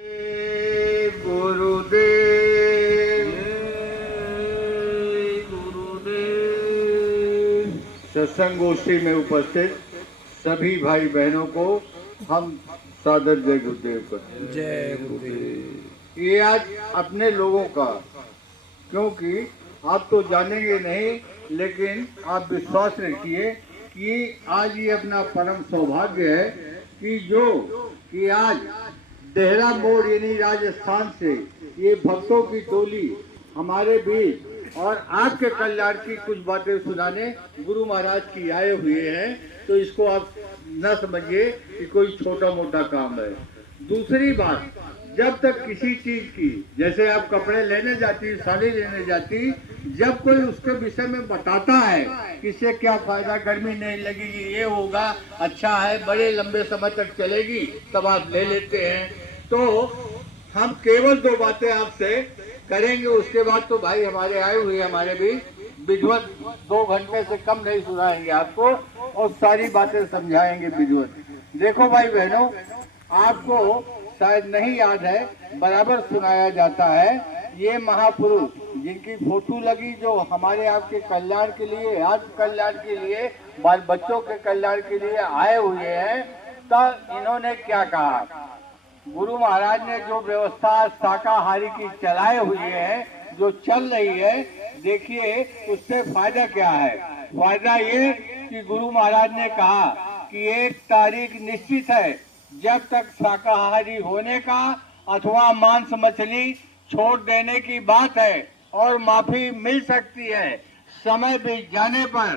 गुरुदेव सत्संग गोष्ठी में उपस्थित सभी भाई बहनों को हम सादर जय गुरुदेव करते हैं। जय गुरुदेव। ये आज अपने लोगों का, क्योंकि आप तो जानेंगे नहीं, लेकिन आप विश्वास रखिए कि आज ये अपना परम सौभाग्य है कि आज देहरा मोड़ यानी राजस्थान से ये भक्तों की टोली हमारे बीच और आपके कल्याण की कुछ बातें सुनाने गुरु महाराज की आए हुए हैं। तो इसको आप न समझिए कि कोई छोटा मोटा काम है। दूसरी बात, जब तक किसी चीज की, जैसे आप कपड़े लेने जाती, साड़ी लेने जाती, जब कोई उसके विषय में बताता है कि इससे क्या फायदा, गर्मी नहीं लगेगी, ये होगा, अच्छा है, बड़े लंबे समय तक चलेगी, तब आप ले लेते हैं। तो हम केवल दो बातें आपसे करेंगे, उसके बाद तो भाई हमारे आए हुए हमारे भी विधिवत 2 घंटे से कम नहीं सुनाएंगे आपको और सारी बातें समझाएंगे विधिवत। देखो भाई बहनों, आपको शायद नहीं याद है, बराबर सुनाया जाता है, ये महापुरुष जिनकी फोटो लगी, जो हमारे आपके कल्याण के लिए, आज कल्याण के लिए, बाल बच्चों के कल्याण के लिए आए हुए हैं, तब इन्होंने क्या कहा। गुरु महाराज ने जो व्यवस्था शाकाहारी की चलाए हुए हैं, जो चल रही है, देखिए उससे फायदा क्या है। फायदा ये कि गुरु महाराज ने कहा कि 1 तारीख निश्चित है, जब तक शाकाहारी होने का अथवा मांस मछली छोड़ देने की बात है और माफी मिल सकती है। समय बीत जाने पर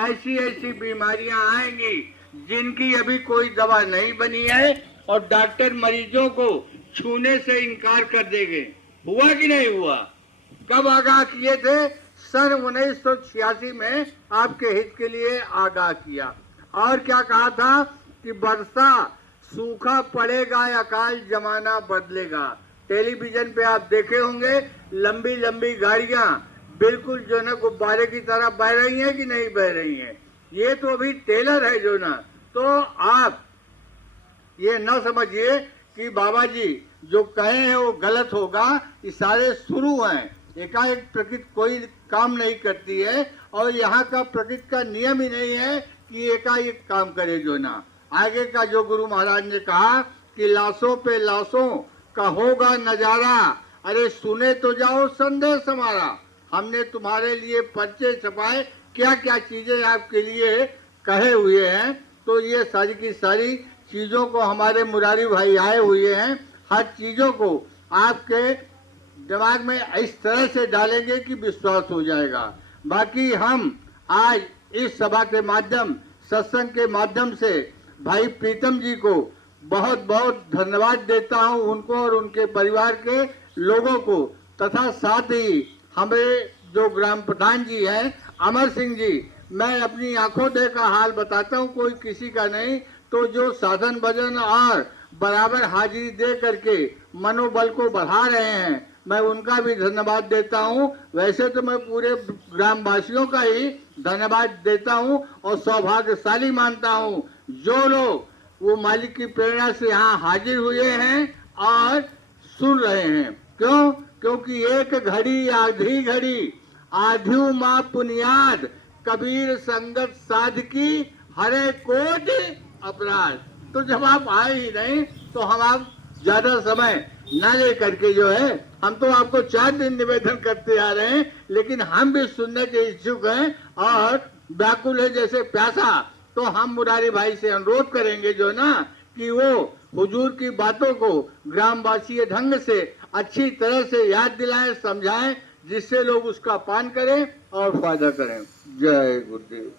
ऐसी ऐसी बीमारियां आएंगी जिनकी अभी कोई दवा नहीं बनी है और डॉक्टर मरीजों को छूने से इनकार कर देंगे। हुआ कि नहीं हुआ? कब आगाह किए थे? सन 1986 में आपके हित के लिए आगाह किया। और क्या कहा था कि वर्षा, सूखा पड़ेगा, अकाल, जमाना बदलेगा। टेलीविजन पे आप देखे होंगे, लंबी लंबी गाड़ियां बिल्कुल जो ना गुब्बारे की तरह बह रही हैं कि नहीं बह रही हैं। ये तो अभी टेलर है जो ना। तो आप ये न समझिए कि बाबा जी जो कहे हैं वो गलत होगा। ये सारे शुरू हैं, एकाएक प्रकृति कोई काम नहीं करती है और यहाँ का प्रकृति का नियम ही नहीं है कि एकाएक काम करे जो ना। आगे का जो गुरु महाराज ने कहा कि लाशों पे लाशों का होगा नजारा, अरे सुने तो जाओ संदेश हमारा। हमने तुम्हारे लिए पर्चे छपाए, क्या क्या चीजें आपके लिए कहे हुए हैं। तो ये सारी की सारी चीजों को हमारे मुरारी भाई आए हुए हैं, हर चीजों को आपके दिमाग में इस तरह से डालेंगे कि विश्वास हो जाएगा। बाकी हम आज इस सभा के माध्यम, सत्संग के माध्यम से भाई प्रीतम जी को बहुत बहुत धन्यवाद देता हूं, उनको और उनके परिवार के लोगों को, तथा साथ ही हमें जो ग्राम प्रधान जी हैं अमर सिंह जी, मैं अपनी आंखों देखा हाल बताता हूं, कोई किसी का नहीं, तो जो साधन भजन और बराबर हाजिरी दे करके मनोबल को बढ़ा रहे हैं, मैं उनका भी धन्यवाद देता हूं। वैसे तो मैं पूरे ग्रामवासियों का ही धन्यवाद देता हूं और सौभाग्यशाली मानता हूं जो लोग वो मालिक की प्रेरणा से यहाँ हाजिर हुए हैं और सुन रहे हैं। क्यों? क्योंकि एक घड़ी आधी घड़ी आध्यू माँ पुनियाद, कबीर संगत साधकी हरे कोट अपराध। तो जब आप आए ही नहीं तो हम आप ज्यादा समय न ले करके जो है, हम तो आपको 4 दिन निवेदन करते आ रहे हैं, लेकिन हम भी सुनने के इच्छुक हैं और व्याकुल है जैसे प्यासा। तो हम मुरारी भाई से अनुरोध करेंगे जो ना कि वो हुजूर की बातों को ग्रामवासी ढंग से अच्छी तरह से याद दिलाएं, समझाएं, जिससे लोग उसका पान करें और फायदा करें। जय गुरुदेव।